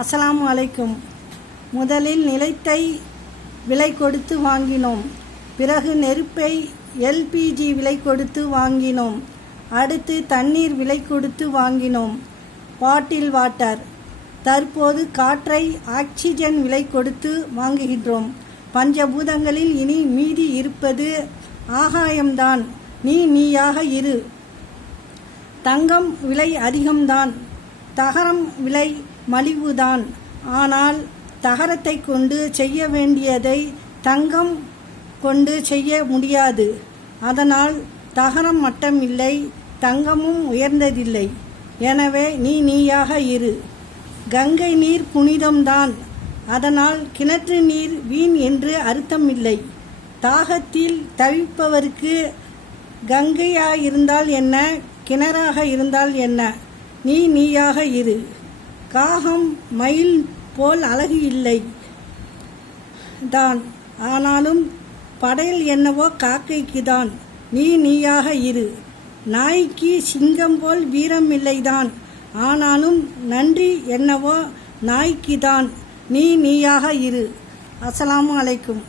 அஸ்ஸலாமு அலைக்கும். முதலில் நிலத்தை விலை கொடுத்து வாங்கினோம். பிறகு நெருப்பை எல்பிஜி விலை கொடுத்து வாங்கினோம். அடுத்து தண்ணீர் விலை கொடுத்து வாங்கினோம். Bottle water. தற்போது காற்றை ஆக்சிஜன் விலை கொடுத்து வாங்குகின்றோம். பஞ்சபூதங்களில் இனி மீதி இருப்பது ஆகாயம்தான். நீயாக இரு. தங்கம் விலை அதிகம்தான். தகரம் விலை மலிவுதான். ஆனால் தகரத்தை கொண்டு செய்ய வேண்டியதை தங்கம் கொண்டு செய்ய முடியாது. அதனால் தகரம் மட்டமில்லை, தங்கமும் உயர்ந்ததில்லை. எனவே நீயாக இரு. கங்கை நீர் புனிதம்தான். அதனால் கிணற்று நீர் வீண் என்று அர்த்தமில்லை. தாகத்தில் தவிப்பவருக்கு கங்கையாயிருந்தால் என்ன, கிணறாக இருந்தால் என்ன? நீயாக இரு. காகம் மயில் போல் அழகு இல்லை தான், ஆனாலும் படையல் என்னவோ காக்கைக்கு தான். நீயாக இரு. நாய்க்கு சிங்கம் போல் வீரம் இல்லைதான், ஆனாலும் நன்றி என்னவோ நாய்க்கு தான். நீயாக இரு. அஸ்ஸலாமு அலைக்கும்.